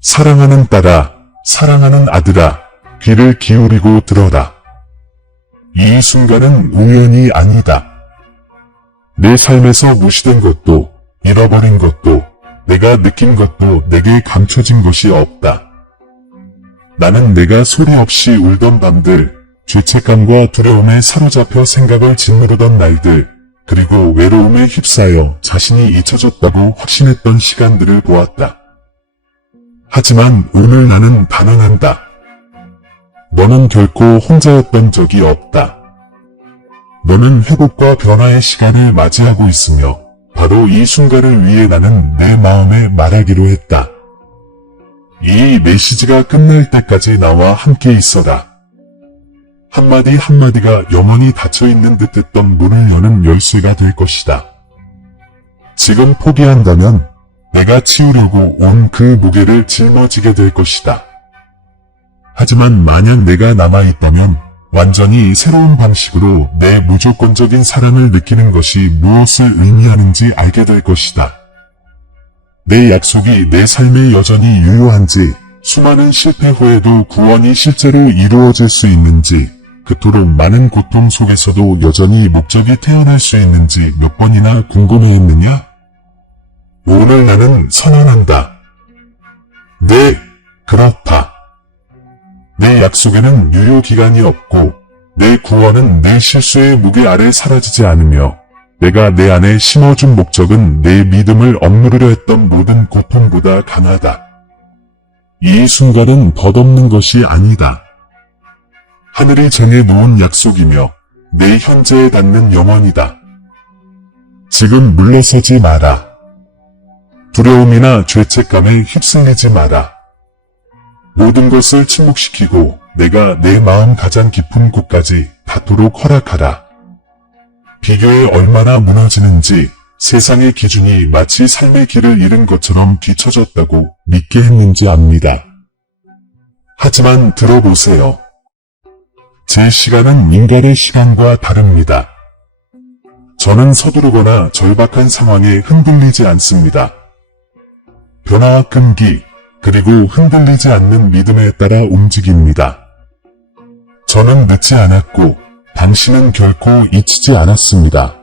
사랑하는 딸아, 사랑하는 아들아, 귀를 기울이고 들어라. 이 순간은 우연이 아니다. 내 삶에서 무시된 것도, 잃어버린 것도, 내가 느낀 것도 내게 감춰진 것이 없다. 나는 내가 소리 없이 울던 밤들, 죄책감과 두려움에 사로잡혀 생각을 짓누르던 날들, 그리고 외로움에 휩싸여 자신이 잊혀졌다고 확신했던 시간들을 보았다. 하지만 오늘 나는 단언한다. 너는 결코 혼자였던 적이 없다. 너는 회복과 변화의 시간을 맞이하고 있으며 바로 이 순간을 위해 나는 내 마음에 말하기로 했다. 이 메시지가 끝날 때까지 나와 함께 있어라. 한마디 한마디가 영원히 닫혀있는 듯했던 문을 여는 열쇠가 될 것이다. 지금 포기한다면 내가 치우려고 온 그 무게를 짊어지게 될 것이다. 하지만 만약 내가 남아있다면 완전히 새로운 방식으로 내 무조건적인 사랑을 느끼는 것이 무엇을 의미하는지 알게 될 것이다. 내 약속이 내 삶에 여전히 유효한지, 수많은 실패 후에도 구원이 실제로 이루어질 수 있는지, 그토록 많은 고통 속에서도 여전히 목적이 태어날 수 있는지 몇 번이나 궁금해했느냐? 오늘 나는 선언한다. 네, 그렇다. 내 약속에는 유효기간이 없고 내 구원은 내 실수의 무게 아래 사라지지 않으며 내가 내 안에 심어준 목적은 내 믿음을 억누르려 했던 모든 고통보다 강하다. 이 순간은 덧없는 것이 아니다. 하늘이 정해놓은 약속이며 내 현재에 닿는 영원이다. 지금 물러서지 마라. 두려움이나 죄책감에 휩쓸리지 마라. 모든 것을 침묵시키고 내가 내 마음 가장 깊은 곳까지 닿도록 허락하라. 비교에 얼마나 무너지는지 세상의 기준이 마치 삶의 길을 잃은 것처럼 뒤처졌다고 믿게 했는지 압니다. 하지만 들어보세요. 제 시간은 인간의 시간과 다릅니다. 저는 서두르거나 절박한 상황에 흔들리지 않습니다. 변화와 끈기, 그리고 흔들리지 않는 믿음에 따라 움직입니다. 저는 늦지 않았고 당신은 결코 잊히지 않았습니다.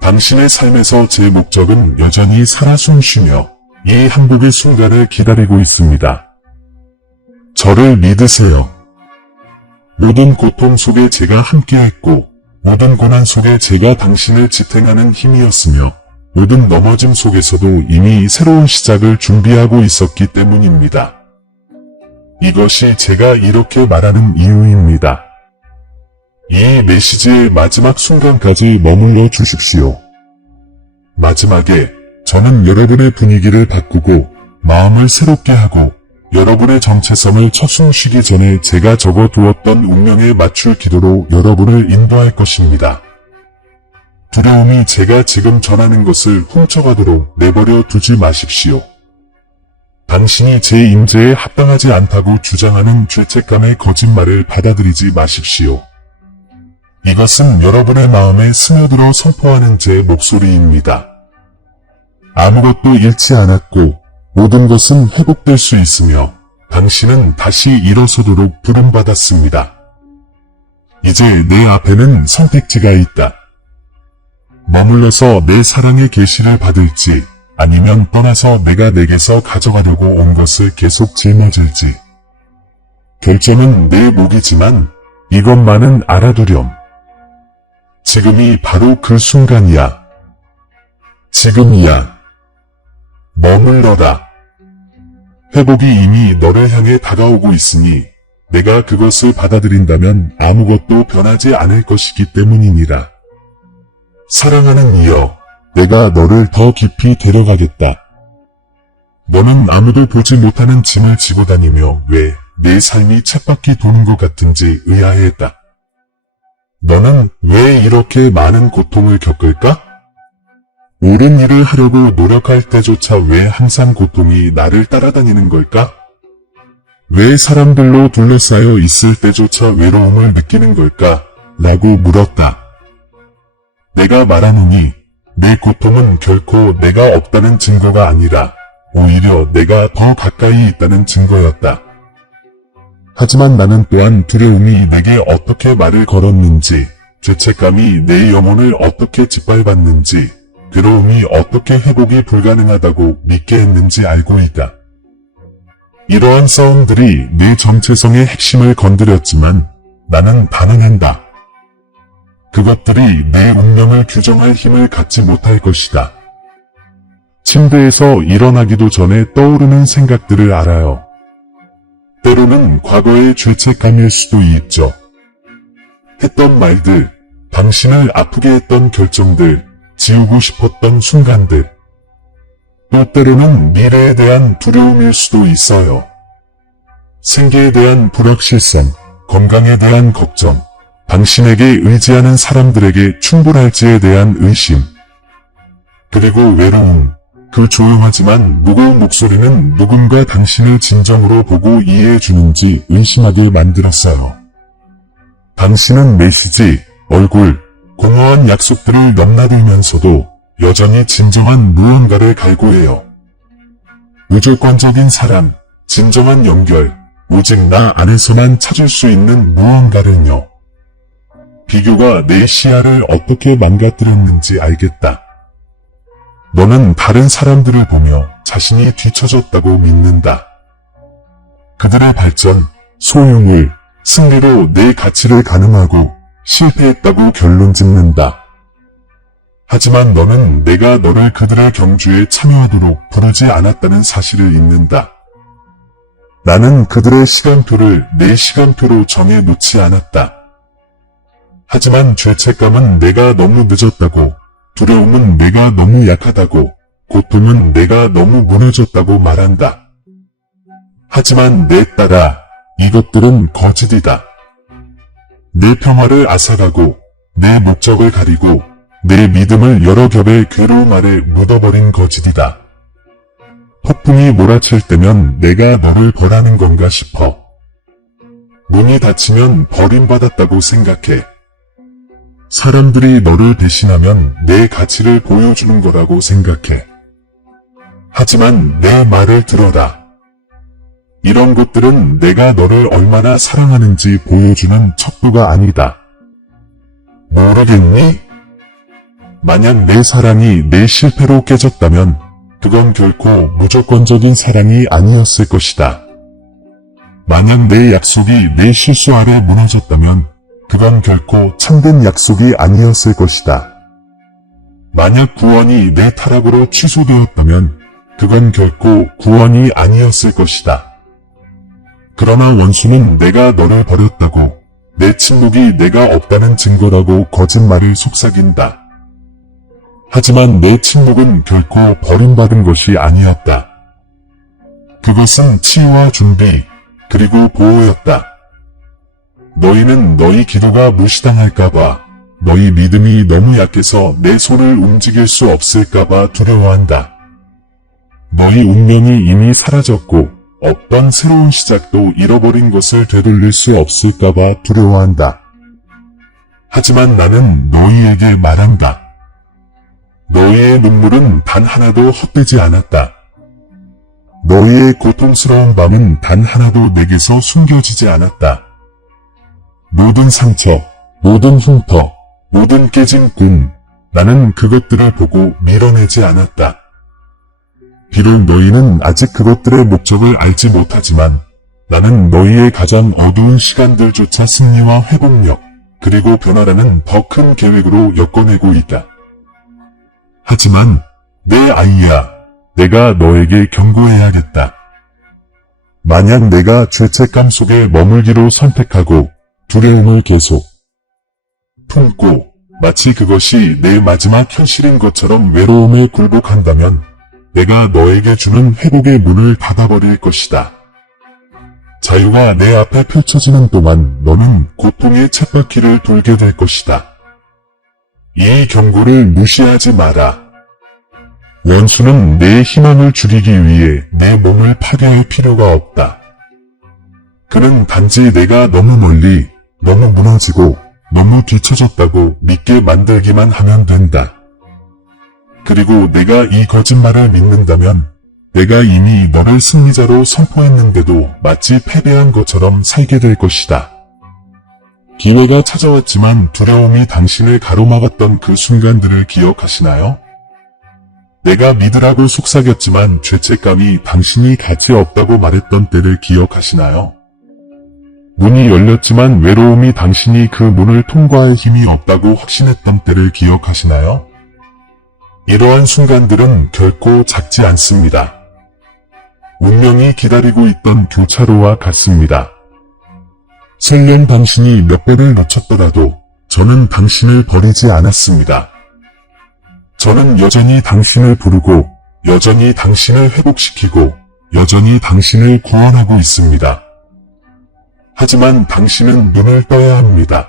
당신의 삶에서 제 목적은 여전히 살아 숨쉬며 이 한복의 순간을 기다리고 있습니다. 저를 믿으세요. 모든 고통 속에 제가 함께했고 모든 고난 속에 제가 당신을 지탱하는 힘이었으며 모든 넘어짐 속에서도 이미 새로운 시작을 준비하고 있었기 때문입니다. 이것이 제가 이렇게 말하는 이유입니다. 이 메시지의 마지막 순간까지 머물러 주십시오. 마지막에 저는 여러분의 분위기를 바꾸고 마음을 새롭게 하고 여러분의 정체성을 첫 숨쉬기 전에 제가 적어두었던 운명에 맞출 기도로 여러분을 인도할 것입니다. 두려움이 제가 지금 전하는 것을 훔쳐가도록 내버려 두지 마십시오. 당신이 제 임재에 합당하지 않다고 주장하는 죄책감의 거짓말을 받아들이지 마십시오. 이것은 여러분의 마음에 스며들어 선포하는 제 목소리입니다. 아무것도 잃지 않았고 모든 것은 회복될 수 있으며 당신은 다시 일어서도록 부름받았습니다. 이제 내 앞에는 선택지가 있다. 머물러서 내 사랑의 계시를 받을지 아니면 떠나서 내가 내게서 가져가려고 온 것을 계속 짊어질지. 결정은 내 몫이지만 이것만은 알아두렴. 지금이 바로 그 순간이야. 지금이야. 머물러라. 회복이 이미 너를 향해 다가오고 있으니 내가 그것을 받아들인다면 아무것도 변하지 않을 것이기 때문이니라. 사랑하는 이여, 내가 너를 더 깊이 데려가겠다. 너는 아무도 보지 못하는 짐을 지고 다니며 왜 내 삶이 쳇바퀴 도는 것 같은지 의아해했다. 너는 왜 이렇게 많은 고통을 겪을까? 옳은 일을 하려고 노력할 때조차 왜 항상 고통이 나를 따라다니는 걸까? 왜 사람들로 둘러싸여 있을 때조차 외로움을 느끼는 걸까? 라고 물었다. 내가 말하노니 내 고통은 결코 내가 없다는 증거가 아니라 오히려 내가 더 가까이 있다는 증거였다. 하지만 나는 또한 두려움이 내게 어떻게 말을 걸었는지, 죄책감이 내 영혼을 어떻게 짓밟았는지, 괴로움이 어떻게 회복이 불가능하다고 믿게 했는지 알고 있다. 이러한 싸움들이 내 정체성의 핵심을 건드렸지만 나는 단언한다. 그것들이 내 운명을 규정할 힘을 갖지 못할 것이다. 침대에서 일어나기도 전에 떠오르는 생각들을 알아요. 때로는 과거의 죄책감일 수도 있죠. 했던 말들, 당신을 아프게 했던 결정들, 지우고 싶었던 순간들. 또 때로는 미래에 대한 두려움일 수도 있어요. 생계에 대한 불확실성, 건강에 대한 걱정, 당신에게 의지하는 사람들에게 충분할지에 대한 의심. 그리고 외로움. 그 조용하지만 무거운 목소리는 누군가 당신을 진정으로 보고 이해해주는지 의심하게 만들었어요. 당신은 메시지, 얼굴, 공허한 약속들을 넘나들면서도 여전히 진정한 무언가를 갈구해요. 무조건적인 사랑, 진정한 연결, 오직 나 안에서만 찾을 수 있는 무언가를요. 비교가 내 시야를 어떻게 망가뜨렸는지 알겠다. 너는 다른 사람들을 보며 자신이 뒤처졌다고 믿는다. 그들의 발전, 소유물, 승리로 내 가치를 가늠하고 실패했다고 결론 짓는다. 하지만 너는 내가 너를 그들의 경주에 참여하도록 부르지 않았다는 사실을 잊는다. 나는 그들의 시간표를 내 시간표로 정해 놓지 않았다. 하지만 죄책감은 내가 너무 늦었다고, 두려움은 내가 너무 약하다고, 고통은 내가 너무 무너졌다고 말한다. 하지만 내 딸아, 이것들은 거짓이다. 내 평화를 앗아가고, 내 목적을 가리고, 내 믿음을 여러 겹의 괴로움 아래 묻어버린 거짓이다. 폭풍이 몰아칠 때면 내가 너를 벌하는 건가 싶어. 문이 닫히면 버림받았다고 생각해. 사람들이 너를 배신하면 내 가치를 보여주는 거라고 생각해. 하지만 내 말을 들어라. 이런 것들은 내가 너를 얼마나 사랑하는지 보여주는 척도가 아니다. 모르겠니? 만약 내 사랑이 내 실패로 깨졌다면 그건 결코 무조건적인 사랑이 아니었을 것이다. 만약 내 약속이 내 실수 아래 무너졌다면 그건 결코 참된 약속이 아니었을 것이다. 만약 구원이 내 타락으로 취소되었다면 그건 결코 구원이 아니었을 것이다. 그러나 원수는 내가 너를 버렸다고, 내 침묵이 내가 없다는 증거라고 거짓말을 속삭인다. 하지만 내 침묵은 결코 버림받은 것이 아니었다. 그것은 치유와 준비, 그리고 보호였다. 너희는 너희 기도가 무시당할까봐, 너희 믿음이 너무 약해서 내 손을 움직일 수 없을까봐 두려워한다. 너희 운명이 이미 사라졌고 어떤 새로운 시작도 잃어버린 것을 되돌릴 수 없을까봐 두려워한다. 하지만 나는 너희에게 말한다. 너희의 눈물은 단 하나도 헛되지 않았다. 너희의 고통스러운 밤은 단 하나도 내게서 숨겨지지 않았다. 모든 상처, 모든 흉터, 모든 깨진 꿈, 나는 그것들을 보고 밀어내지 않았다. 비록 너희는 아직 그것들의 목적을 알지 못하지만 나는 너희의 가장 어두운 시간들조차 승리와 회복력, 그리고 변화라는 더 큰 계획으로 엮어내고 있다. 하지만 내 아이야, 내가 너에게 경고해야겠다. 만약 내가 죄책감 속에 머물기로 선택하고 두려움을 계속 품고 마치 그것이 내 마지막 현실인 것처럼 외로움에 굴복한다면 내가 너에게 주는 회복의 문을 닫아버릴 것이다. 자유가 내 앞에 펼쳐지는 동안 너는 고통의 쳇바퀴를 돌게 될 것이다. 이 경고를 무시하지 마라. 원수는 내 희망을 죽이기 위해 내 몸을 파괴할 필요가 없다. 그는 단지 내가 너무 멀리, 너무 무너지고, 너무 뒤처졌다고 믿게 만들기만 하면 된다. 그리고 내가 이 거짓말을 믿는다면 내가 이미 너를 승리자로 선포했는데도 마치 패배한 것처럼 살게 될 것이다. 기회가 찾아왔지만 두려움이 당신을 가로막았던 그 순간들을 기억하시나요? 내가 믿으라고 속삭였지만 죄책감이 당신이 가치 없다고 말했던 때를 기억하시나요? 문이 열렸지만 외로움이 당신이 그 문을 통과할 힘이 없다고 확신했던 때를 기억하시나요? 이러한 순간들은 결코 작지 않습니다. 운명이 기다리고 있던 교차로와 같습니다. 설령 당신이 몇 배를 놓쳤더라도 저는 당신을 버리지 않았습니다. 저는 여전히 당신을 부르고 여전히 당신을 회복시키고 여전히 당신을 구원하고 있습니다. 하지만 당신은 눈을 떠야 합니다.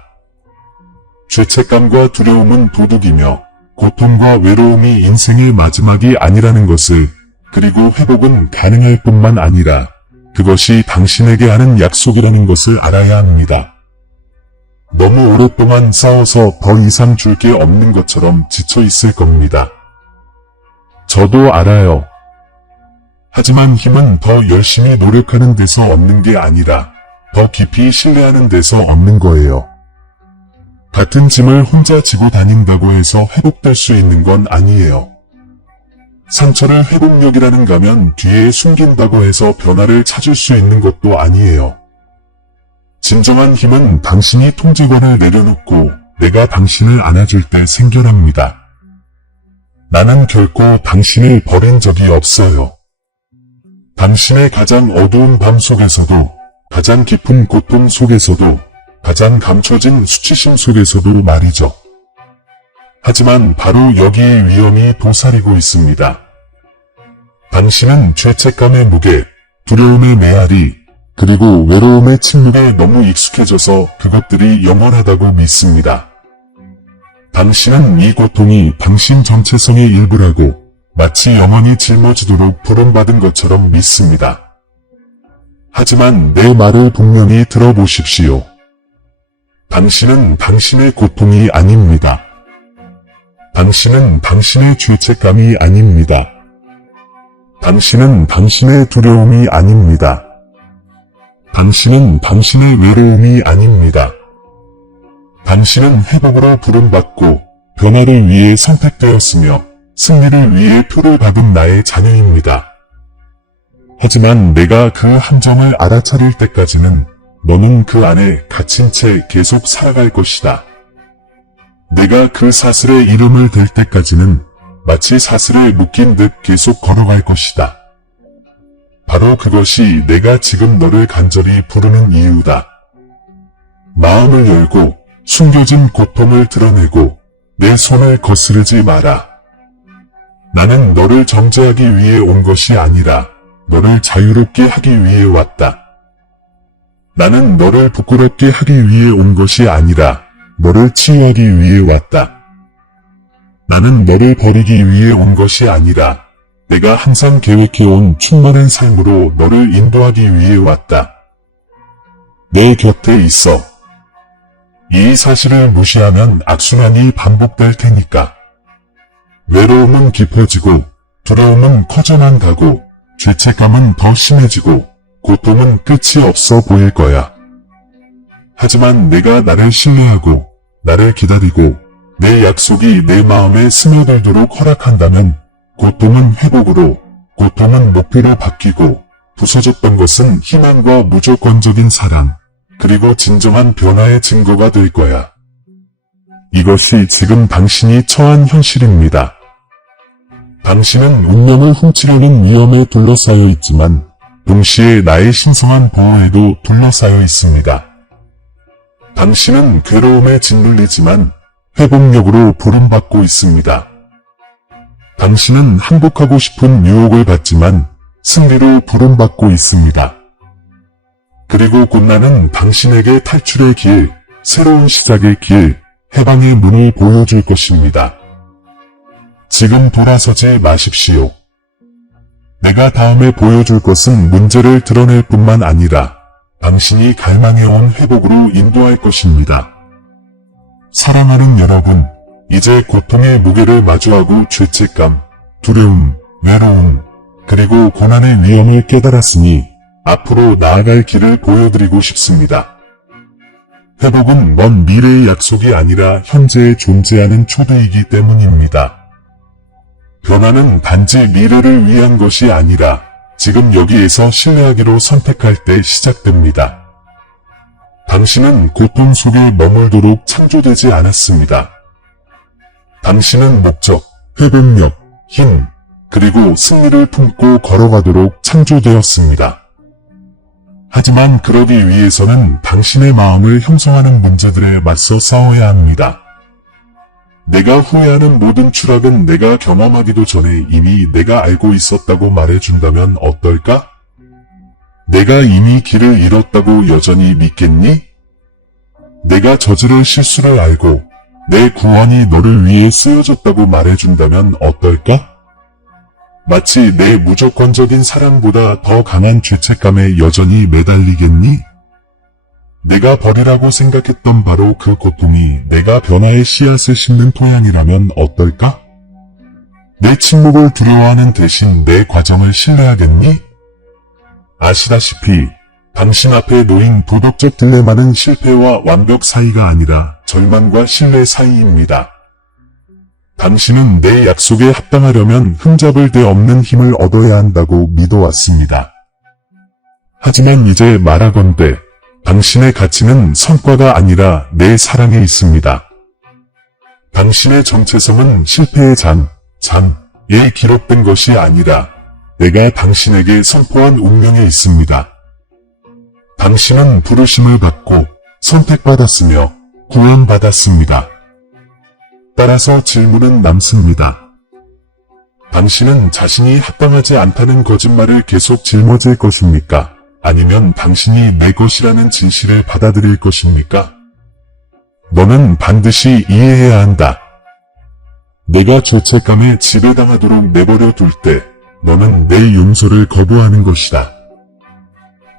죄책감과 두려움은 도둑이며 고통과 외로움이 인생의 마지막이 아니라는 것을, 그리고 회복은 가능할 뿐만 아니라 그것이 당신에게 하는 약속이라는 것을 알아야 합니다. 너무 오랫동안 싸워서 더 이상 줄 게 없는 것처럼 지쳐 있을 겁니다. 저도 알아요. 하지만 힘은 더 열심히 노력하는 데서 얻는 게 아니라 더 깊이 신뢰하는 데서 얻는 거예요. 같은 짐을 혼자 지고 다닌다고 해서 회복될 수 있는 건 아니에요. 상처를 회복력이라는 가면 뒤에 숨긴다고 해서 변화를 찾을 수 있는 것도 아니에요. 진정한 힘은 당신이 통제권을 내려놓고 내가 당신을 안아줄 때 생겨납니다. 나는 결코 당신을 버린 적이 없어요. 당신의 가장 어두운 밤 속에서도, 가장 깊은 고통 속에서도, 가장 감춰진 수치심 속에서도 말이죠. 하지만 바로 여기에 위험이 도사리고 있습니다. 당신은 죄책감의 무게, 두려움의 메아리, 그리고 외로움의 침묵에 너무 익숙해져서 그것들이 영원하다고 믿습니다. 당신은 이 고통이 당신 정체성의 일부라고 마치 영원히 짊어지도록 부름받은 것처럼 믿습니다. 하지만 내 말을 분명히 들어보십시오. 당신은 당신의 고통이 아닙니다. 당신은 당신의 죄책감이 아닙니다. 당신은 당신의 두려움이 아닙니다. 당신은 당신의 외로움이 아닙니다. 당신은 회복으로 부름받고 변화를 위해 선택되었으며 승리를 위해 표를 받은 나의 자녀입니다. 하지만 내가 그 함정을 알아차릴 때까지는 너는 그 안에 갇힌 채 계속 살아갈 것이다. 내가 그 사슬의 이름을 댈 때까지는 마치 사슬에 묶인 듯 계속 걸어갈 것이다. 바로 그것이 내가 지금 너를 간절히 부르는 이유다. 마음을 열고 숨겨진 고통을 드러내고 내 손을 거스르지 마라. 나는 너를 정죄하기 위해 온 것이 아니라 너를 자유롭게 하기 위해 왔다. 나는 너를 부끄럽게 하기 위해 온 것이 아니라 너를 치유하기 위해 왔다. 나는 너를 버리기 위해 온 것이 아니라 내가 항상 계획해온 충만한 삶으로 너를 인도하기 위해 왔다. 내 곁에 있어. 이 사실을 무시하면 악순환이 반복될 테니까. 외로움은 깊어지고 두려움은 커져만 가고 죄책감은 더 심해지고 고통은 끝이 없어 보일 거야. 하지만 내가 나를 신뢰하고 나를 기다리고 내 약속이 내 마음에 스며들도록 허락한다면 고통은 회복으로, 고통은 목표로 바뀌고 부서졌던 것은 희망과 무조건적인 사랑, 그리고 진정한 변화의 증거가 될 거야. 이것이 지금 당신이 처한 현실입니다. 당신은 운명을 훔치려는 위험에 둘러싸여 있지만 동시에 나의 신성한 보호에도 둘러싸여 있습니다. 당신은 괴로움에 짓눌리지만 회복력으로 부름받고 있습니다. 당신은 항복하고 싶은 유혹을 받지만 승리로 부름받고 있습니다. 그리고 곧 나는 당신에게 탈출의 길, 새로운 시작의 길, 해방의 문을 보여줄 것입니다. 지금 돌아서지 마십시오. 내가 다음에 보여줄 것은 문제를 드러낼 뿐만 아니라 당신이 갈망해온 회복으로 인도할 것입니다. 사랑하는 여러분, 이제 고통의 무게를 마주하고 죄책감, 두려움, 외로움, 그리고 고난의 위험을 깨달았으니 앞으로 나아갈 길을 보여드리고 싶습니다. 회복은 먼 미래의 약속이 아니라 현재에 존재하는 초대이기 때문입니다. 변화는 단지 미래를 위한 것이 아니라 지금 여기에서 신뢰하기로 선택할 때 시작됩니다. 당신은 고통 속에 머물도록 창조되지 않았습니다. 당신은 목적, 회복력, 힘, 그리고 승리를 품고 걸어가도록 창조되었습니다. 하지만 그러기 위해서는 당신의 마음을 형성하는 문제들에 맞서 싸워야 합니다. 내가 후회하는 모든 추락은 내가 경험하기도 전에 이미 내가 알고 있었다고 말해준다면 어떨까? 내가 이미 길을 잃었다고 여전히 믿겠니? 내가 저지를 실수를 알고 내 구원이 너를 위해 쓰여졌다고 말해준다면 어떨까? 마치 내 무조건적인 사랑보다 더 강한 죄책감에 여전히 매달리겠니? 내가 버리라고 생각했던 바로 그 고통이 내가 변화의 씨앗을 심는 토양이라면 어떨까? 내 침묵을 두려워하는 대신 내 과정을 신뢰하겠니? 아시다시피 당신 앞에 놓인 도덕적 딜레마는 실패와 완벽 사이가 아니라 절망과 신뢰 사이입니다. 당신은 내 약속에 합당하려면 흠잡을 데 없는 힘을 얻어야 한다고 믿어왔습니다. 하지만 이제 말하건대 당신의 가치는 성과가 아니라 내 사랑에 있습니다. 당신의 정체성은 실패의 장에 기록된 것이 아니라 내가 당신에게 선포한 운명에 있습니다. 당신은 부르심을 받고 선택받았으며 구원받았습니다. 따라서 질문은 남습니다. 당신은 자신이 합당하지 않다는 거짓말을 계속 짊어질 것입니까? 아니면 당신이 내 것이라는 진실을 받아들일 것입니까? 너는 반드시 이해해야 한다. 내가 죄책감에 지배당하도록 내버려 둘 때 너는 내 용서를 거부하는 것이다.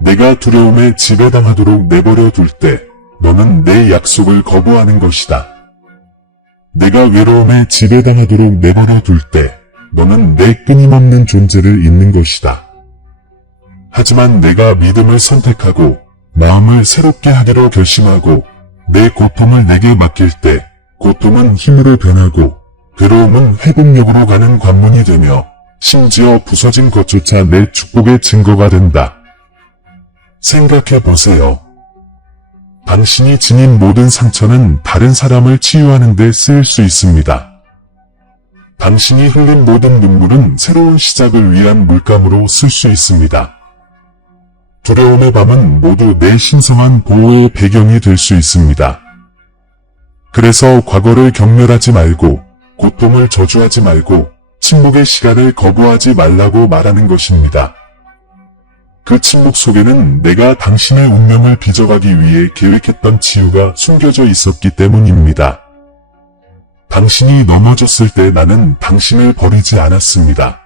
내가 두려움에 지배당하도록 내버려 둘 때 너는 내 약속을 거부하는 것이다. 내가 외로움에 지배당하도록 내버려 둘 때 너는 내 끊임없는 존재를 잊는 것이다. 하지만 내가 믿음을 선택하고 마음을 새롭게 하기로 결심하고 내 고통을 내게 맡길 때 고통은 힘으로 변하고 괴로움은 회복력으로 가는 관문이 되며 심지어 부서진 것조차 내 축복의 증거가 된다. 생각해 보세요. 당신이 지닌 모든 상처는 다른 사람을 치유하는 데 쓰일 수 있습니다. 당신이 흘린 모든 눈물은 새로운 시작을 위한 물감으로 쓸 수 있습니다. 두려움의 밤은 모두 내 신성한 보호의 배경이 될 수 있습니다. 그래서 과거를 경멸하지 말고 고통을 저주하지 말고 침묵의 시간을 거부하지 말라고 말하는 것입니다. 그 침묵 속에는 내가 당신의 운명을 빚어가기 위해 계획했던 치유가 숨겨져 있었기 때문입니다. 당신이 넘어졌을 때 나는 당신을 버리지 않았습니다.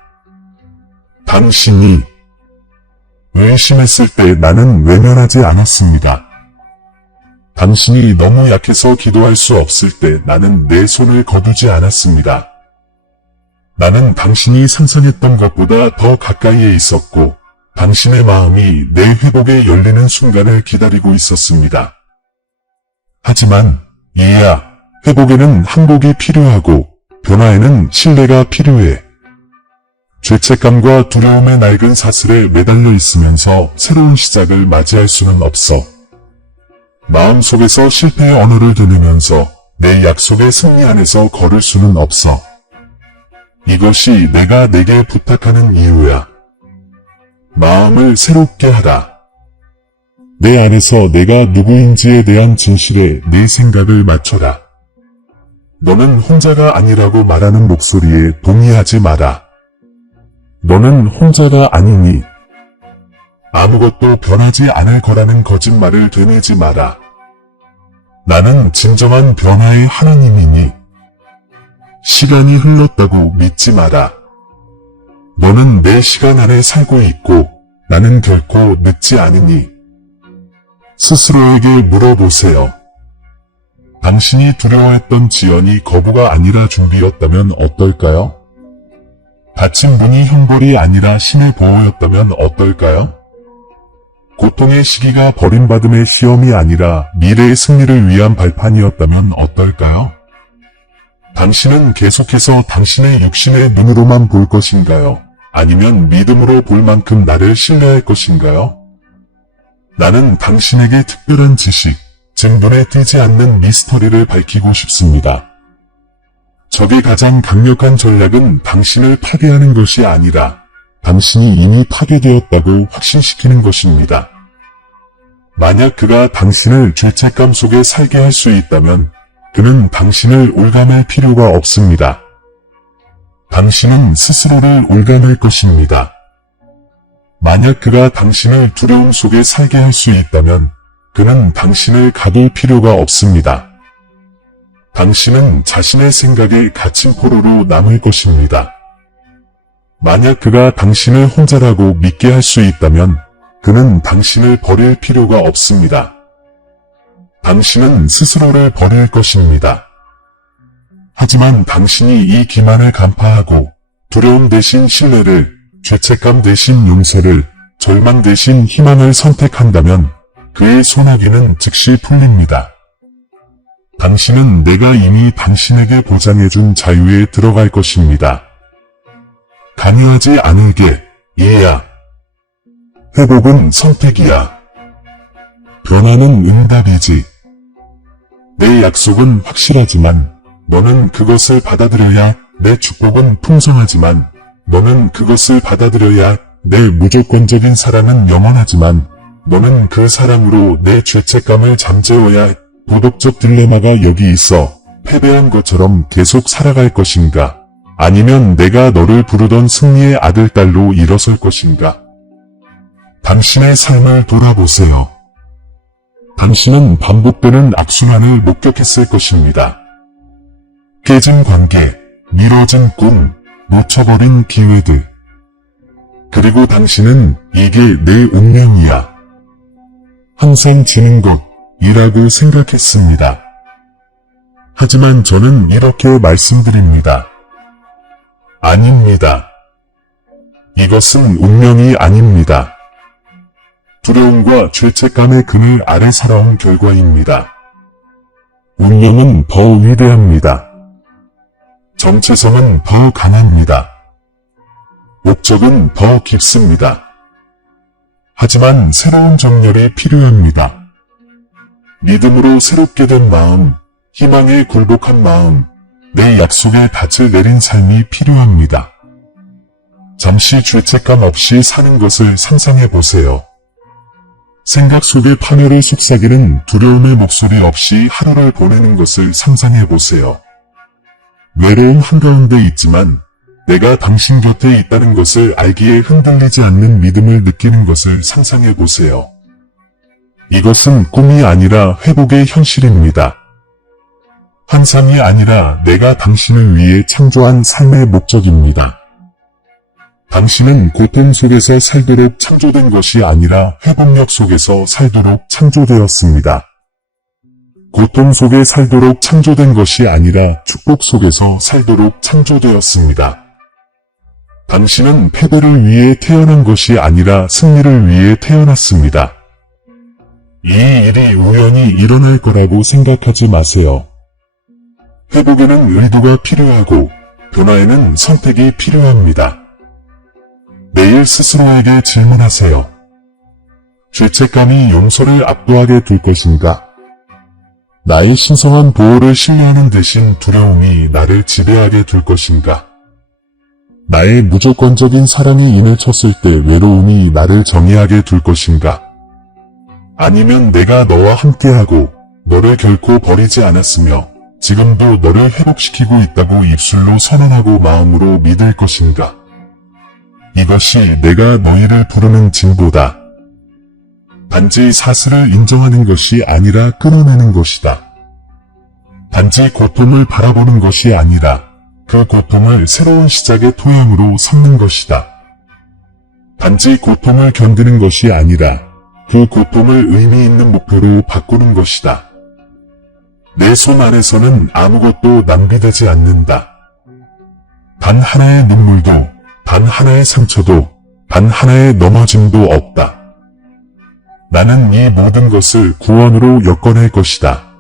당신이 의심했을 때 나는 외면하지 않았습니다. 당신이 너무 약해서 기도할 수 없을 때 나는 내 손을 거두지 않았습니다. 나는 당신이 상상했던 것보다 더 가까이에 있었고 당신의 마음이 내 회복에 열리는 순간을 기다리고 있었습니다. 하지만 이해야, 회복에는 항복이 필요하고 변화에는 신뢰가 필요해. 죄책감과 두려움의 낡은 사슬에 매달려 있으면서 새로운 시작을 맞이할 수는 없어. 마음속에서 실패의 언어를 들으면서 내 약속의 승리 안에서 걸을 수는 없어. 이것이 내가 내게 부탁하는 이유야. 마음을 새롭게 하라. 내 안에서 내가 누구인지에 대한 진실에 내 생각을 맞춰라. 너는 혼자가 아니라고 말하는 목소리에 동의하지 마라. 너는 혼자가 아니니 아무것도 변하지 않을 거라는 거짓말을 되뇌지 마라. 나는 진정한 변화의 하나님이니 시간이 흘렀다고 믿지 마라. 너는 내 시간 안에 살고 있고 나는 결코 늦지 않으니 스스로에게 물어보세요. 당신이 두려워했던 지연이 거부가 아니라 준비였다면 어떨까요? 다친 분이 형벌이 아니라 신의 보호였다면 어떨까요? 고통의 시기가 버림받음의 시험이 아니라 미래의 승리를 위한 발판이었다면 어떨까요? 당신은 계속해서 당신의 육신의 눈으로만 볼 것인가요? 아니면 믿음으로 볼 만큼 나를 신뢰할 것인가요? 나는 당신에게 특별한 지식, 즉 눈에 띄지 않는 미스터리를 밝히고 싶습니다. 적의 가장 강력한 전략은 당신을 파괴하는 것이 아니라 당신이 이미 파괴되었다고 확신시키는 것입니다. 만약 그가 당신을 죄책감 속에 살게 할 수 있다면 그는 당신을 올감할 필요가 없습니다. 당신은 스스로를 올감할 것입니다. 만약 그가 당신을 두려움 속에 살게 할 수 있다면 그는 당신을 가둘 필요가 없습니다. 당신은 자신의 생각에 갇힌 포로로 남을 것입니다. 만약 그가 당신을 혼자라고 믿게 할 수 있다면 그는 당신을 버릴 필요가 없습니다. 당신은 스스로를 버릴 것입니다. 하지만 당신이 이 기만을 간파하고 두려움 대신 신뢰를, 죄책감 대신 용서를, 절망 대신 희망을 선택한다면 그의 소나기는 즉시 풀립니다. 당신은 내가 이미 당신에게 보장해준 자유에 들어갈 것입니다. 강요하지 않을게, 이해야. 회복은 선택이야. 변화는 응답이지. 내 약속은 확실하지만 너는 그것을 받아들여야 내 축복은 풍성하지만 너는 그것을 받아들여야 내 무조건적인 사랑은 영원하지만 너는 그 사랑으로 내 죄책감을 잠재워야 도덕적 딜레마가 여기 있어 패배한 것처럼 계속 살아갈 것인가? 아니면 내가 너를 부르던 승리의 아들, 딸로 일어설 것인가? 당신의 삶을 돌아보세요. 당신은 반복되는 악순환을 목격했을 것입니다. 깨진 관계, 미뤄진 꿈, 놓쳐버린 기회들. 그리고 당신은 이게 내 운명이야. 항상 지는 것이라고 생각했습니다. 하지만 저는 이렇게 말씀드립니다. 아닙니다. 이것은 운명이 아닙니다. 두려움과 죄책감의 그늘 아래 살아온 결과입니다. 운명은 더 위대합니다. 정체성은 더 강합니다. 목적은 더 깊습니다. 하지만 새로운 정렬이 필요합니다. 믿음으로 새롭게 된 마음, 희망에 굴복한 마음, 내 약속에 닻을 내린 삶이 필요합니다. 잠시 죄책감 없이 사는 것을 상상해 보세요. 생각 속의 파멸을 속삭이는 두려움의 목소리 없이 하루를 보내는 것을 상상해 보세요. 외로움 한가운데 있지만 내가 당신 곁에 있다는 것을 알기에 흔들리지 않는 믿음을 느끼는 것을 상상해 보세요. 이것은 꿈이 아니라 회복의 현실입니다. 환상이 아니라 내가 당신을 위해 창조한 삶의 목적입니다. 당신은 고통 속에서 살도록 창조된 것이 아니라 회복력 속에서 살도록 창조되었습니다. 고통 속에 살도록 창조된 것이 아니라 축복 속에서 살도록 창조되었습니다. 당신은 패배를 위해 태어난 것이 아니라 승리를 위해 태어났습니다. 이 일이 우연히 일어날 거라고 생각하지 마세요. 회복에는 의도가 필요하고 변화에는 선택이 필요합니다. 매일 스스로에게 질문하세요. 죄책감이 용서를 압도하게 둘 것인가? 나의 신성한 보호를 신뢰하는 대신 두려움이 나를 지배하게 둘 것인가? 나의 무조건적인 사랑이 인을 쳤을 때 외로움이 나를 정의하게 둘 것인가? 아니면 내가 너와 함께하고 너를 결코 버리지 않았으며 지금도 너를 회복시키고 있다고 입술로 선언하고 마음으로 믿을 것인가? 이것이 내가 너희를 부르는 징보다. 단지 사슬을 인정하는 것이 아니라 끊어내는 것이다. 단지 고통을 바라보는 것이 아니라 그 고통을 새로운 시작의 토양으로 삼는 것이다. 단지 고통을 견디는 것이 아니라 그 고통을 의미 있는 목표로 바꾸는 것이다. 내 손 안에서는 아무것도 낭비되지 않는다. 단 하나의 눈물도 단 하나의 상처도, 단 하나의 넘어짐도 없다. 나는 이 모든 것을 구원으로 엮어낼 것이다.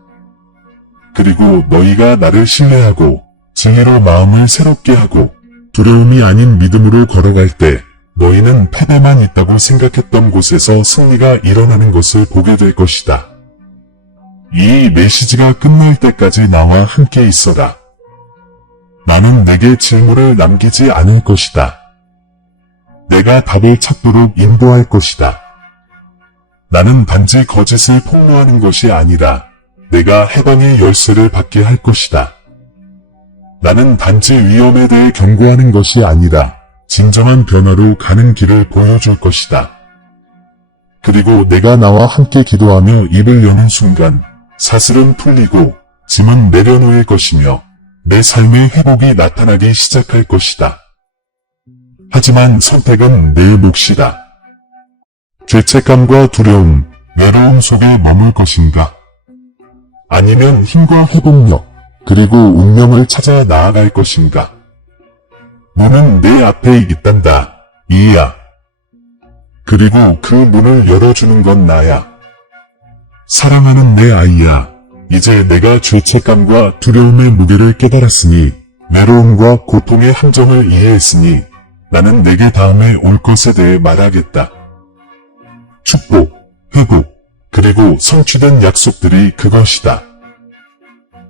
그리고 너희가 나를 신뢰하고 진리로 마음을 새롭게 하고 두려움이 아닌 믿음으로 걸어갈 때 너희는 패배만 있다고 생각했던 곳에서 승리가 일어나는 것을 보게 될 것이다. 이 메시지가 끝날 때까지 나와 함께 있어라. 나는 내게 질문을 남기지 않을 것이다. 내가 답을 찾도록 인도할 것이다. 나는 단지 거짓을 폭로하는 것이 아니라 내가 해방의 열쇠를 받게 할 것이다. 나는 단지 위험에 대해 경고하는 것이 아니라 진정한 변화로 가는 길을 보여줄 것이다. 그리고 내가 나와 함께 기도하며 입을 여는 순간 사슬은 풀리고 짐은 내려놓일 것이며 내 삶의 회복이 나타나기 시작할 것이다. 하지만 선택은 내 몫이다. 죄책감과 두려움, 외로움 속에 머물 것인가? 아니면 힘과 회복력, 그리고 운명을 찾아 나아갈 것인가? 문은 내 앞에 있단다, 이야. 그리고 그 문을 열어주는 건 나야. 사랑하는 내 아이야. 이제 내가 죄책감과 두려움의 무게를 깨달았으니, 외로움과 고통의 함정을 이해했으니, 나는 내게 다음에 올 것에 대해 말하겠다. 축복, 회복, 그리고 성취된 약속들이 그것이다.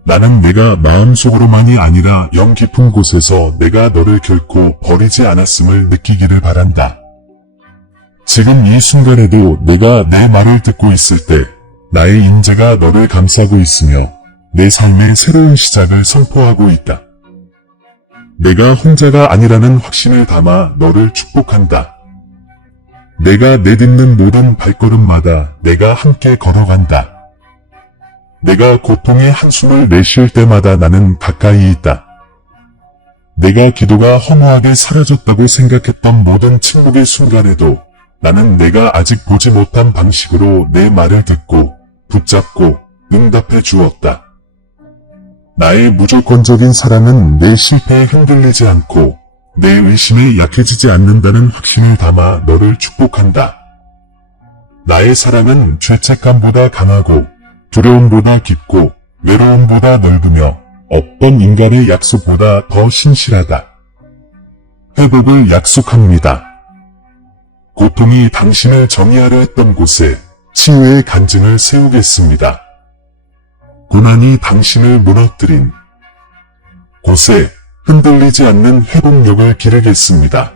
나는 내가 마음속으로만이 아니라 영 깊은 곳에서 내가 너를 결코 버리지 않았음을 느끼기를 바란다. 지금 이 순간에도 내가 내 말을 듣고 있을 때 나의 인재가 너를 감싸고 있으며 내 삶의 새로운 시작을 선포하고 있다. 내가 혼자가 아니라는 확신을 담아 너를 축복한다. 내가 내딛는 모든 발걸음마다 내가 함께 걸어간다. 내가 고통의 한숨을 내쉴 때마다 나는 가까이 있다. 내가 기도가 허무하게 사라졌다고 생각했던 모든 침묵의 순간에도 나는 내가 아직 보지 못한 방식으로 내 말을 듣고 붙잡고 응답해 주었다. 나의 무조건적인 사랑은 내 실패에 흔들리지 않고 내 의심에 약해지지 않는다는 확신을 담아 너를 축복한다. 나의 사랑은 죄책감보다 강하고 두려움보다 깊고 외로움보다 넓으며 어떤 인간의 약속보다 더 신실하다. 회복을 약속합니다. 고통이 당신을 정의하려 했던 곳에 치유의 간증을 세우겠습니다. 고난이 당신을 무너뜨린 곳에 흔들리지 않는 회복력을 기르겠습니다.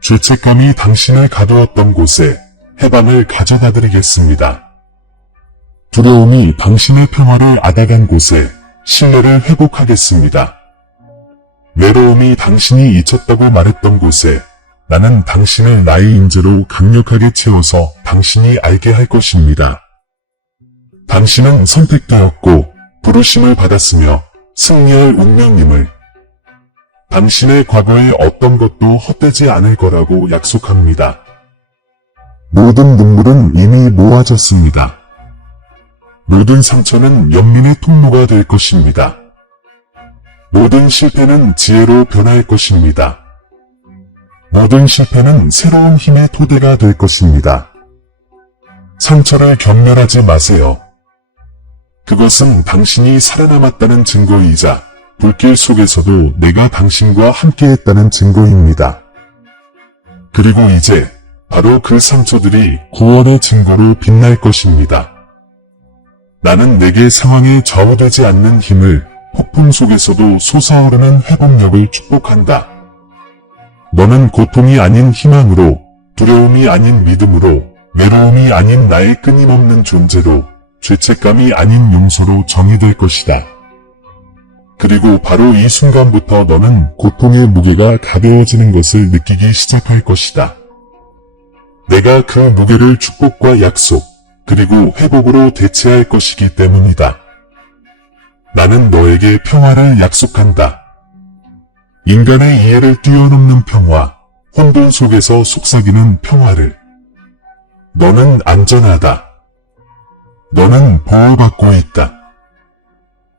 죄책감이 당신을 가두었던 곳에 해방을 가져다 드리겠습니다. 두려움이 당신의 평화를 앗아간 곳에 신뢰를 회복하겠습니다. 외로움이 당신이 잊혔다고 말했던 곳에 나는 당신을 나의 인재로 강력하게 채워서 당신이 알게 할 것입니다. 당신은 선택되었고 부르심을 받았으며 승리할 운명임을 당신의 과거의 어떤 것도 헛되지 않을 거라고 약속합니다. 모든 눈물은 이미 모아졌습니다. 모든 상처는 연민의 통로가 될 것입니다. 모든 실패는 지혜로 변할 것입니다. 모든 실패는 새로운 힘의 토대가 될 것입니다. 상처를 경멸하지 마세요. 그것은 당신이 살아남았다는 증거이자 불길 속에서도 내가 당신과 함께했다는 증거입니다. 그리고 이제 바로 그 상처들이 구원의 증거로 빛날 것입니다. 나는 내게 상황에 좌우되지 않는 힘을 폭풍 속에서도 솟아오르는 회복력을 축복한다. 너는 고통이 아닌 희망으로, 두려움이 아닌 믿음으로, 외로움이 아닌 나의 끊임없는 존재로, 죄책감이 아닌 용서로 정의될 것이다. 그리고 바로 이 순간부터 너는 고통의 무게가 가벼워지는 것을 느끼기 시작할 것이다. 내가 그 무게를 축복과 약속, 그리고 회복으로 대체할 것이기 때문이다. 나는 너에게 평화를 약속한다. 인간의 이해를 뛰어넘는 평화, 혼돈 속에서 속삭이는 평화를. 너는 안전하다. 너는 보호받고 있다.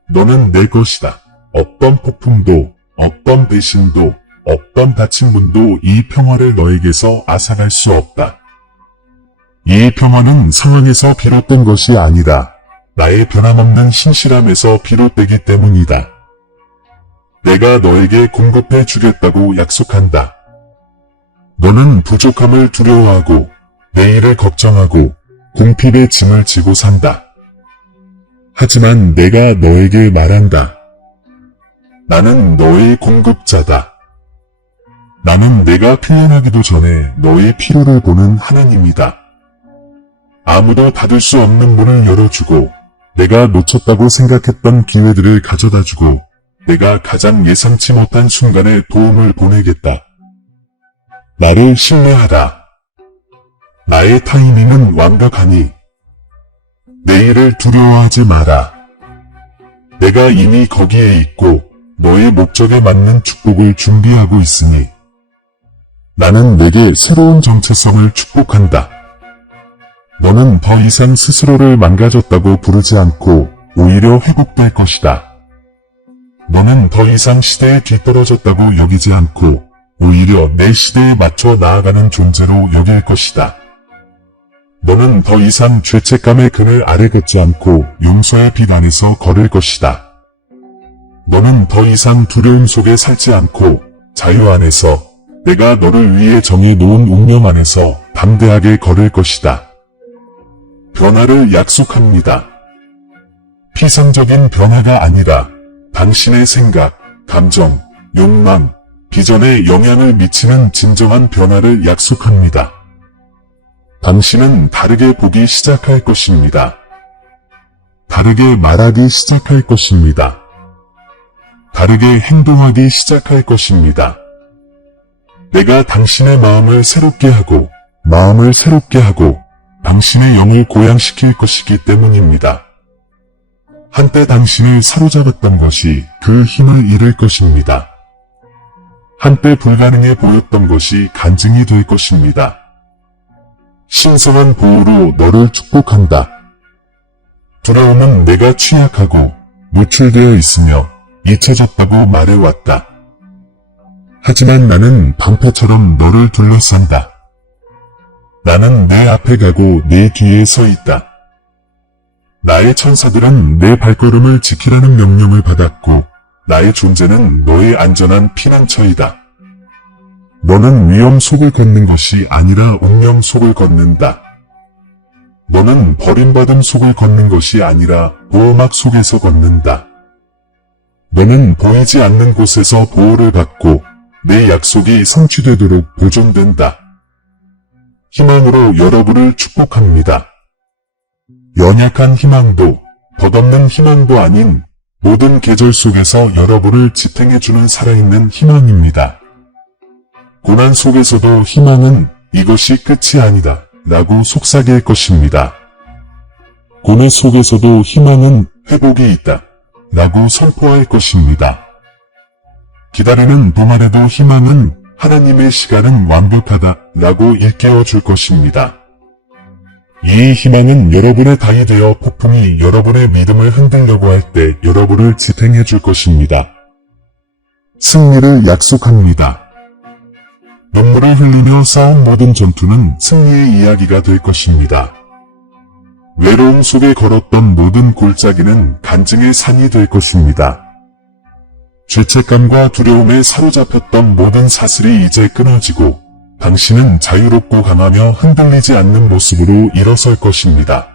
너는 내 것이다. 어떤 폭풍도, 어떤 배신도, 어떤 닫힌 문도 이 평화를 너에게서 앗아갈 수 없다. 이 평화는 상황에서 비롯된 것이 아니라 나의 변함없는 신실함에서 비롯되기 때문이다. 내가 너에게 공급해 주겠다고 약속한다. 너는 부족함을 두려워하고 내일을 걱정하고 궁핍의 짐을 지고 산다. 하지만 내가 너에게 말한다. 나는 너의 공급자다. 나는 내가 표현하기도 전에 너의 필요를 보는 하나님이다. 아무도 닫을 수 없는 문을 열어주고 내가 놓쳤다고 생각했던 기회들을 가져다주고 내가 가장 예상치 못한 순간에 도움을 보내겠다. 나를 신뢰하라. 나의 타이밍은 완벽하니 내일을 두려워하지 마라. 내가 이미 거기에 있고 너의 목적에 맞는 축복을 준비하고 있으니 나는 내게 새로운 정체성을 축복한다. 너는 더 이상 스스로를 망가졌다고 부르지 않고 오히려 회복될 것이다. 너는 더 이상 시대에 뒤떨어졌다고 여기지 않고 오히려 내 시대에 맞춰 나아가는 존재로 여길 것이다. 너는 더 이상 죄책감의 그늘 아래 걷지 않고 용서의 빛 안에서 걸을 것이다. 너는 더 이상 두려움 속에 살지 않고 자유 안에서 내가 너를 위해 정해놓은 운명 안에서 담대하게 걸을 것이다. 변화를 약속합니다. 피상적인 변화가 아니라 당신의 생각, 감정, 욕망, 비전에 영향을 미치는 진정한 변화를 약속합니다. 당신은 다르게 보기 시작할 것입니다. 다르게 말하기 시작할 것입니다. 다르게 행동하기 시작할 것입니다. 내가 당신의 마음을 새롭게 하고 당신의 영을 고양시킬 것이기 때문입니다. 한때 당신을 사로잡았던 것이 그 힘을 잃을 것입니다. 한때 불가능해 보였던 것이 간증이 될 것입니다. 신성한 보호로 너를 축복한다. 두려움은 내가 취약하고 노출되어 있으며 잊혀졌다고 말해왔다. 하지만 나는 방패처럼 너를 둘러싼다. 나는 내 앞에 가고 내 뒤에 서 있다. 나의 천사들은 내 발걸음을 지키라는 명령을 받았고 나의 존재는 너의 안전한 피난처이다. 너는 위험 속을 걷는 것이 아니라 운명 속을 걷는다. 너는 버림받음 속을 걷는 것이 아니라 보호막 속에서 걷는다. 너는 보이지 않는 곳에서 보호를 받고 내 약속이 성취되도록 보존된다. 희망으로 여러분을 축복합니다. 연약한 희망도 덧없는 희망도 아닌 모든 계절 속에서 여러분을 지탱해주는 살아있는 희망입니다. 고난 속에서도 희망은 이것이 끝이 아니다 라고 속삭일 것입니다. 고뇌 속에서도 희망은 회복이 있다 라고 선포할 것입니다. 기다리는 동안에도 희망은 하나님의 시간은 완벽하다 라고 일깨워 줄 것입니다. 이 희망은 여러분의 다이 되어 폭풍이 여러분의 믿음을 흔들려고 할 때 여러분을 지탱해 줄 것입니다. 승리를 약속합니다. 눈물을 흘리며 싸운 모든 전투는 승리의 이야기가 될 것입니다. 외로움 속에 걸었던 모든 골짜기는 간증의 산이 될 것입니다. 죄책감과 두려움에 사로잡혔던 모든 사슬이 이제 끊어지고 당신은 자유롭고 강하며 흔들리지 않는 모습으로 일어설 것입니다.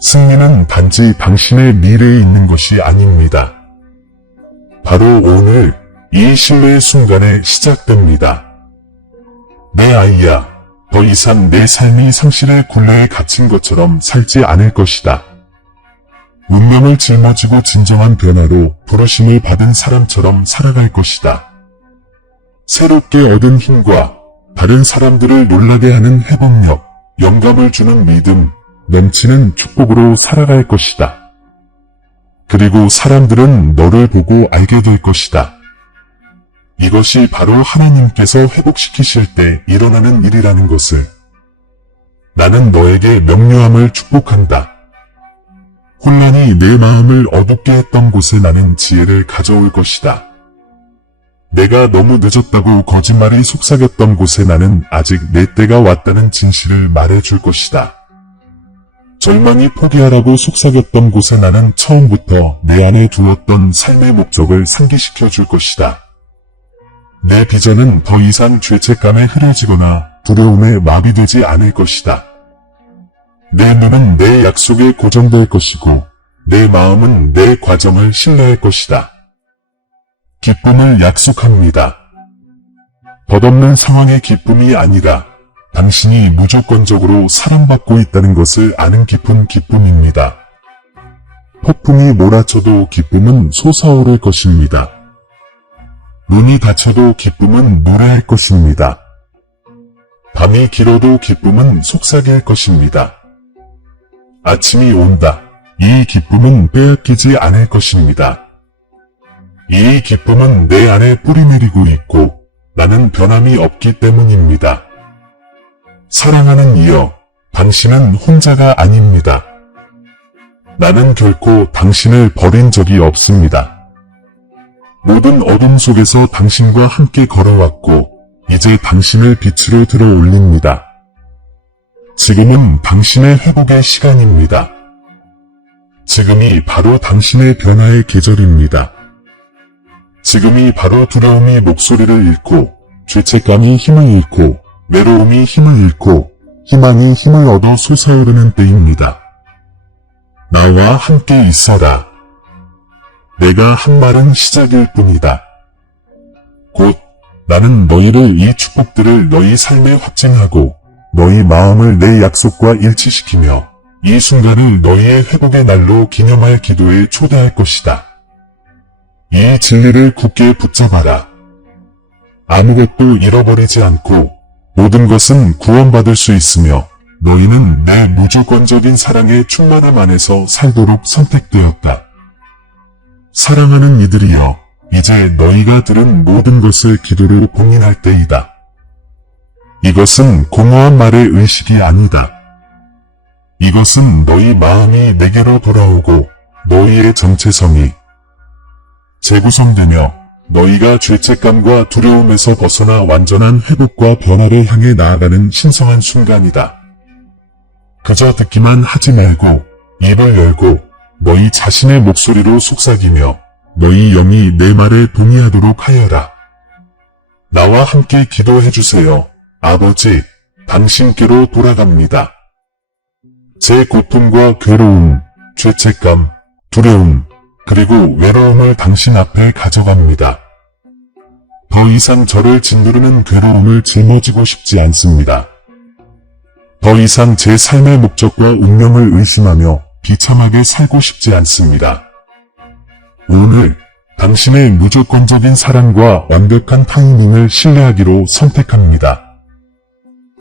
승리는 단지 당신의 미래에 있는 것이 아닙니다. 바로 오늘 이 신뢰의 순간에 시작됩니다. 내 아이야, 더 이상 내 삶이 상실의 굴레에 갇힌 것처럼 살지 않을 것이다. 운명을 짊어지고 진정한 변화로 부르심을 받은 사람처럼 살아갈 것이다. 새롭게 얻은 힘과 다른 사람들을 놀라게 하는 회복력, 영감을 주는 믿음, 넘치는 축복으로 살아갈 것이다. 그리고 사람들은 너를 보고 알게 될 것이다. 이것이 바로 하나님께서 회복시키실 때 일어나는 일이라는 것을. 나는 너에게 명료함을 축복한다. 혼란이 내 마음을 어둡게 했던 곳에 나는 지혜를 가져올 것이다. 내가 너무 늦었다고 거짓말이 속삭였던 곳에 나는 아직 내 때가 왔다는 진실을 말해줄 것이다. 절망이 포기하라고 속삭였던 곳에 나는 처음부터 내 안에 두었던 삶의 목적을 상기시켜 줄 것이다. 내 비전은 더 이상 죄책감에 흐려지거나 두려움에 마비되지 않을 것이다. 내 눈은 내 약속에 고정될 것이고 내 마음은 내 과정을 신뢰할 것이다. 기쁨을 약속합니다. 덧없는 상황의 기쁨이 아니라 당신이 무조건적으로 사랑받고 있다는 것을 아는 깊은 기쁨입니다. 폭풍이 몰아쳐도 기쁨은 솟아오를 것입니다. 눈이 닫혀도 기쁨은 노래할 것입니다. 밤이 길어도 기쁨은 속삭일 것입니다. 아침이 온다. 이 기쁨은 빼앗기지 않을 것입니다. 이 기쁨은 내 안에 뿌리내리고 있고 나는 변함이 없기 때문입니다. 사랑하는 이여, 당신은 혼자가 아닙니다. 나는 결코 당신을 버린 적이 없습니다. 모든 어둠 속에서 당신과 함께 걸어왔고 이제 당신을 빛으로 들어 올립니다. 지금은 당신의 회복의 시간입니다. 지금이 바로 당신의 변화의 계절입니다. 지금이 바로 두려움이 목소리를 잃고 죄책감이 힘을 잃고 외로움이 힘을 잃고 희망이 힘을 얻어 솟아오르는 때입니다. 나와 함께 있어라. 내가 한 말은 시작일 뿐이다. 곧 나는 너희를 이 축복들을 너희 삶에 확증하고 너희 마음을 내 약속과 일치시키며 이 순간을 너희의 회복의 날로 기념할 기도에 초대할 것이다. 이 진리를 굳게 붙잡아라. 아무것도 잃어버리지 않고 모든 것은 구원받을 수 있으며 너희는 내 무조건적인 사랑의 충만함 안에서 살도록 선택되었다. 사랑하는 이들이여, 이제 너희가 들은 모든 것을 기도로 봉인할 때이다. 이것은 공허한 말의 의식이 아니다. 이것은 너희 마음이 내게로 돌아오고 너희의 정체성이 재구성되며 너희가 죄책감과 두려움에서 벗어나 완전한 회복과 변화를 향해 나아가는 신성한 순간이다. 그저 듣기만 하지 말고 입을 열고 너희 자신의 목소리로 속삭이며 너희 영이 내 말에 동의하도록 하여라. 나와 함께 기도해주세요. 아버지, 당신께로 돌아갑니다. 제 고통과 괴로움, 죄책감, 두려움, 그리고 외로움을 당신 앞에 가져갑니다. 더 이상 저를 짓누르는 괴로움을 짊어지고 싶지 않습니다. 더 이상 제 삶의 목적과 운명을 의심하며 비참하게 살고 싶지 않습니다. 오늘 당신의 무조건적인 사랑과 완벽한 타이밍을 신뢰하기로 선택합니다.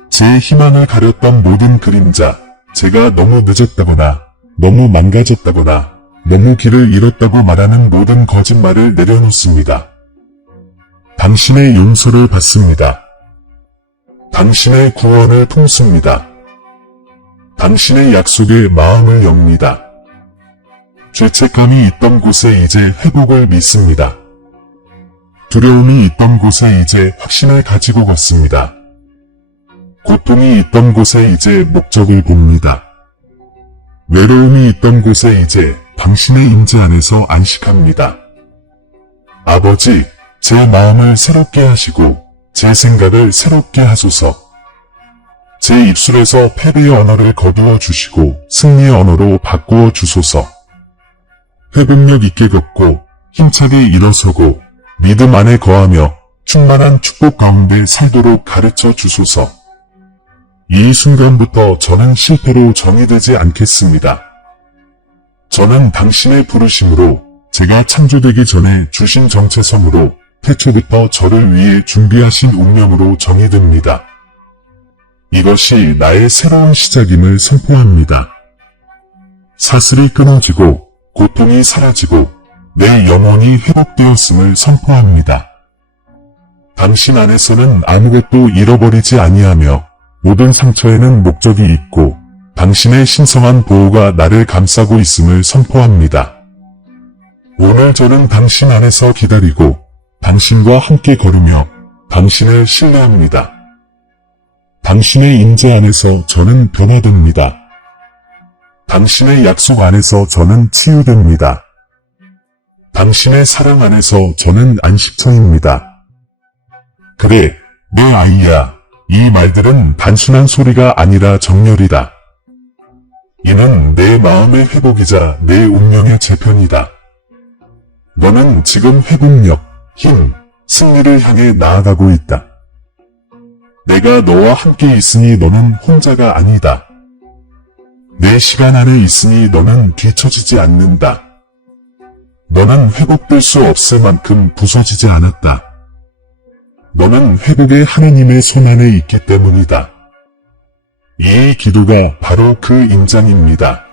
제 희망을 가렸던 모든 그림자, 제가 너무 늦었다거나 너무 망가졌다거나 너무 길을 잃었다고 말하는 모든 거짓말을 내려놓습니다. 당신의 용서를 받습니다. 당신의 구원을 품습니다. 당신의 약속에 마음을 엽니다. 죄책감이 있던 곳에 이제 회복을 믿습니다. 두려움이 있던 곳에 이제 확신을 가지고 걷습니다. 고통이 있던 곳에 이제 목적을 봅니다. 외로움이 있던 곳에 이제 당신의 임재 안에서 안식합니다. 아버지, 제 마음을 새롭게 하시고 제 생각을 새롭게 하소서. 제 입술에서 패배의 언어를 거두어 주시고 승리의 언어로 바꾸어 주소서. 회복력 있게 걷고 힘차게 일어서고 믿음 안에 거하며 충만한 축복 가운데 살도록 가르쳐 주소서. 이 순간부터 저는 실패로 정의되지 않겠습니다. 저는 당신의 부르심으로 제가 창조되기 전에 주신 정체성으로 태초부터 저를 위해 준비하신 운명으로 정의됩니다. 이것이 나의 새로운 시작임을 선포합니다. 사슬이 끊어지고 고통이 사라지고 내 영혼이 회복되었음을 선포합니다. 당신 안에서는 아무것도 잃어버리지 아니하며 모든 상처에는 목적이 있고 당신의 신성한 보호가 나를 감싸고 있음을 선포합니다. 오늘 저는 당신 안에서 기다리고 당신과 함께 걸으며 당신을 신뢰합니다. 당신의 임재 안에서 저는 변화됩니다. 당신의 약속 안에서 저는 치유됩니다. 당신의 사랑 안에서 저는 안식처입니다. 그래, 내 아이야. 이 말들은 단순한 소리가 아니라 정렬이다. 이는 내 마음의 회복이자 내 운명의 재편이다. 너는 지금 회복력, 힘, 승리를 향해 나아가고 있다. 내가 너와 함께 있으니 너는 혼자가 아니다. 내 시간 안에 있으니 너는 뒤처지지 않는다. 너는 회복될 수 없을 만큼 부서지지 않았다. 너는 회복의 하느님의 손 안에 있기 때문이다. 이 기도가 바로 그 임장입니다.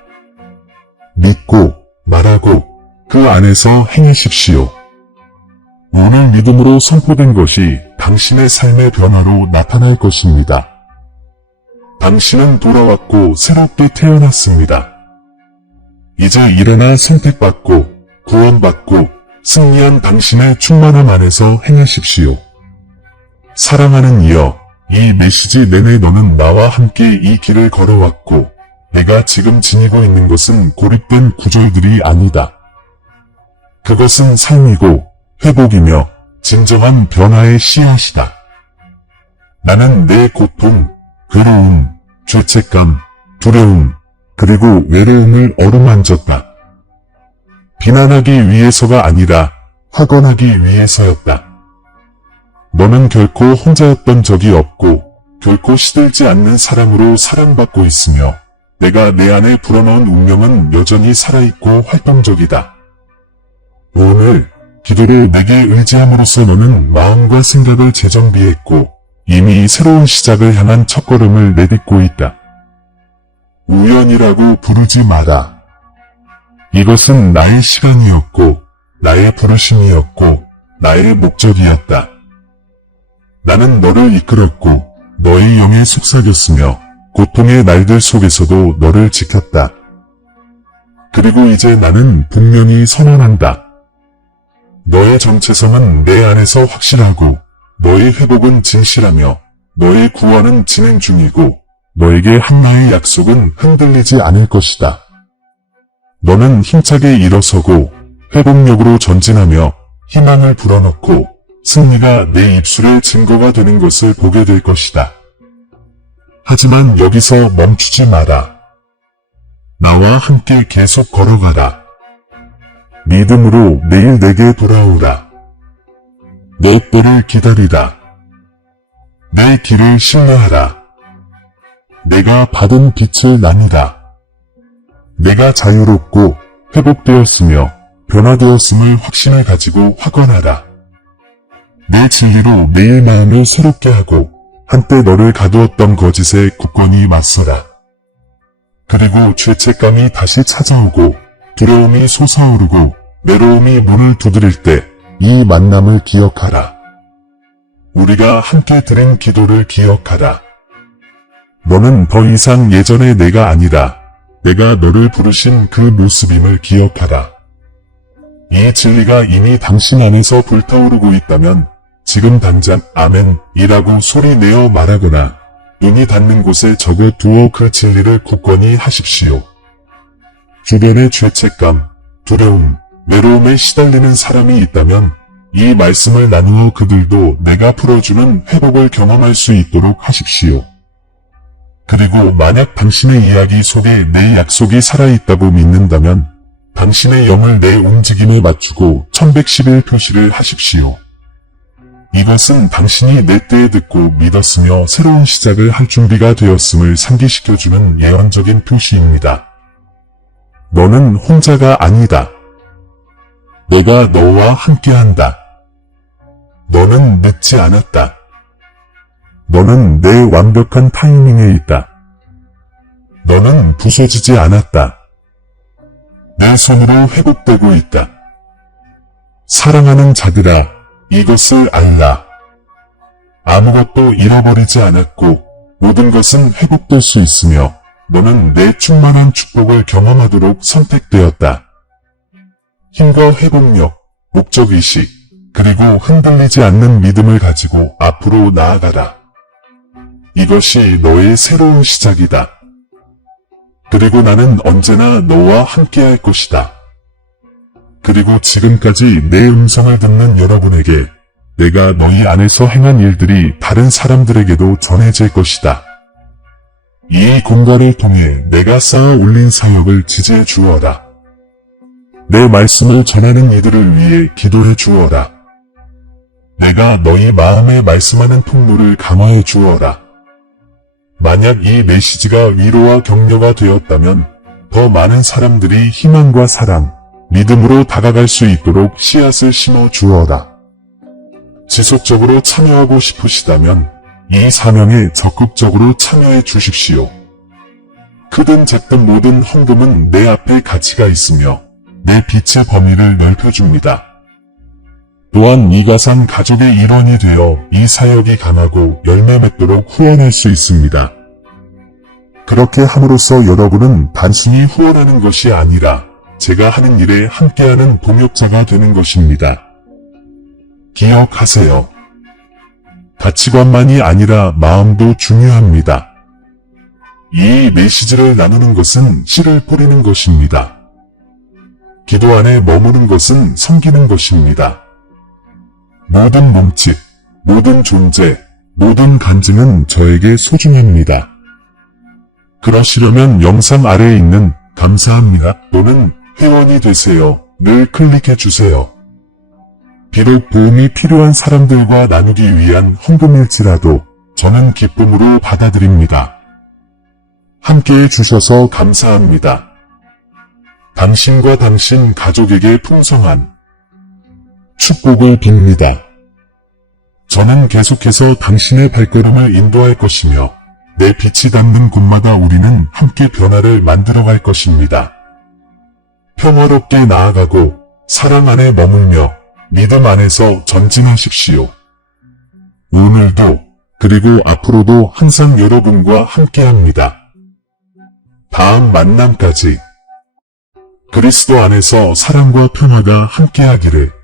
믿고 말하고 그 안에서 행하십시오. 오늘 믿음으로 선포된 것이 당신의 삶의 변화로 나타날 것입니다. 당신은 돌아왔고 새롭게 태어났습니다. 이제 일어나 선택받고 구원받고 승리한 당신의 충만함 안에서 행하십시오. 사랑하는 이여, 이 메시지 내내 너는 나와 함께 이 길을 걸어왔고 내가 지금 지니고 있는 것은 고립된 구절들이 아니다. 그것은 삶이고 회복이며 진정한 변화의 씨앗이다. 나는 내 고통, 괴로움, 죄책감, 두려움, 그리고 외로움을 어루만졌다. 비난하기 위해서가 아니라 확언하기 위해서였다. 너는 결코 혼자였던 적이 없고 결코 시들지 않는 사랑으로 사랑받고 있으며 내가 내 안에 불어넣은 운명은 여전히 살아있고 활동적이다. 오늘 기도로 내게 의지함으로써 너는 마음과 생각을 재정비했고 이미 새로운 시작을 향한 첫걸음을 내딛고 있다. 우연이라고 부르지 마라. 이것은 나의 시간이었고 나의 부르심이었고 나의 목적이었다. 나는 너를 이끌었고 너의 영에 속삭였으며 고통의 날들 속에서도 너를 지켰다. 그리고 이제 나는 분명히 선언한다. 너의 정체성은 내 안에서 확실하고 너의 회복은 진실하며 너의 구원은 진행 중이고 너에게 한나의 약속은 흔들리지 않을 것이다. 너는 힘차게 일어서고 회복력으로 전진하며 희망을 불어넣고 승리가 내 입술의 증거가 되는 것을 보게 될 것이다. 하지만 여기서 멈추지 마라. 나와 함께 계속 걸어가라. 믿음으로 내일 내게 돌아오라. 내 때를 기다리라. 내 길을 신뢰하라. 내가 받은 빛을 나누라. 내가 자유롭고 회복되었으며 변화되었음을 확신을 가지고 확언하라. 내 진리로 매일 마음을 새롭게 하고 한때 너를 가두었던 거짓에 굳건히 맞서라. 그리고 죄책감이 다시 찾아오고 두려움이 솟아오르고 외로움이 문을 두드릴 때 이 만남을 기억하라. 우리가 함께 드린 기도를 기억하라. 너는 더 이상 예전의 내가 아니라 내가 너를 부르신 그 모습임을 기억하라. 이 진리가 이미 당신 안에서 불타오르고 있다면 지금 당장 아멘이라고 소리내어 말하거나 눈이 닿는 곳에 적어두어 그 진리를 굳건히 하십시오. 주변의 죄책감, 두려움, 외로움에 시달리는 사람이 있다면 이 말씀을 나누어 그들도 내가 풀어주는 회복을 경험할 수 있도록 하십시오. 그리고 만약 당신의 이야기 속에 내 약속이 살아있다고 믿는다면 당신의 영을 내 움직임에 맞추고 1111 표시를 하십시오. 이것은 당신이 내 때에 듣고 믿었으며 새로운 시작을 할 준비가 되었음을 상기시켜주는 예언적인 표시입니다. 너는 혼자가 아니다. 내가 너와 함께한다. 너는 늦지 않았다. 너는 내 완벽한 타이밍에 있다. 너는 부서지지 않았다. 내 손으로 회복되고 있다. 사랑하는 자들아, 이것을 알라. 아무것도 잃어버리지 않았고 모든 것은 회복될 수 있으며 너는 내 충만한 축복을 경험하도록 선택되었다. 힘과 회복력, 목적의식, 그리고 흔들리지 않는 믿음을 가지고 앞으로 나아가라. 이것이 너의 새로운 시작이다. 그리고 나는 언제나 너와 함께할 것이다. 그리고 지금까지 내 음성을 듣는 여러분에게 내가 너희 안에서 행한 일들이 다른 사람들에게도 전해질 것이다. 이 공간을 통해 내가 쌓아 올린 사역을 지지해 주어라. 내 말씀을 전하는 이들을 위해 기도해 주어라. 내가 너희 마음에 말씀하는 통로를 강화해 주어라. 만약 이 메시지가 위로와 격려가 되었다면 더 많은 사람들이 희망과 사랑, 믿음으로 다가갈 수 있도록 씨앗을 심어 주어라. 지속적으로 참여하고 싶으시다면 이 사명에 적극적으로 참여해 주십시오. 크든 작든 모든 헌금은 내 앞에 가치가 있으며 내 빛의 범위를 넓혀줍니다. 또한 이 가산 가족의 일원이 되어 이 사역이 강하고 열매 맺도록 후원할 수 있습니다. 그렇게 함으로써 여러분은 단순히 후원하는 것이 아니라 제가 하는 일에 함께하는 동역자가 되는 것입니다. 기억하세요. 가치관만이 아니라 마음도 중요합니다. 이 메시지를 나누는 것은 씨를 뿌리는 것입니다. 기도 안에 머무는 것은 섬기는 것입니다. 모든 몸짓, 모든 존재, 모든 간증은 저에게 소중합니다. 그러시려면 영상 아래에 있는 감사합니다 또는 회원이 되세요 를 클릭해 주세요. 비록 도움이 필요한 사람들과 나누기 위한 헌금일지라도 저는 기쁨으로 받아들입니다. 함께해 주셔서 감사합니다. 당신과 당신 가족에게 풍성한 축복을 빕니다. 저는 계속해서 당신의 발걸음을 인도할 것이며 내 빛이 닿는 곳마다 우리는 함께 변화를 만들어갈 것입니다. 평화롭게 나아가고 사랑 안에 머물며 믿음 안에서 전진하십시오. 오늘도 그리고 앞으로도 항상 여러분과 함께합니다. 다음 만남까지 그리스도 안에서 사랑과 평화가 함께하기를